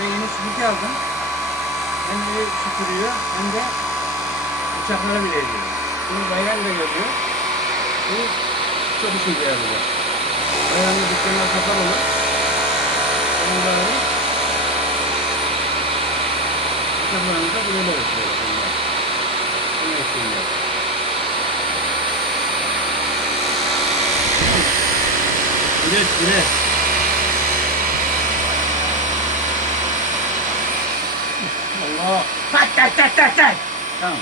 Eve yeni süpürge aldım. Hem evi süpürüyor hem de uçaklara bile ediyor. Bunu bayram da görüyor. Bu çok işe yarıyor. Bayramda dükkanlar kapalı olur. Onun da öyle. Uçaklarımızda böyle yapıyoruz. Bunu yapıyorlar. Üret. Allah. Tak. Tamam.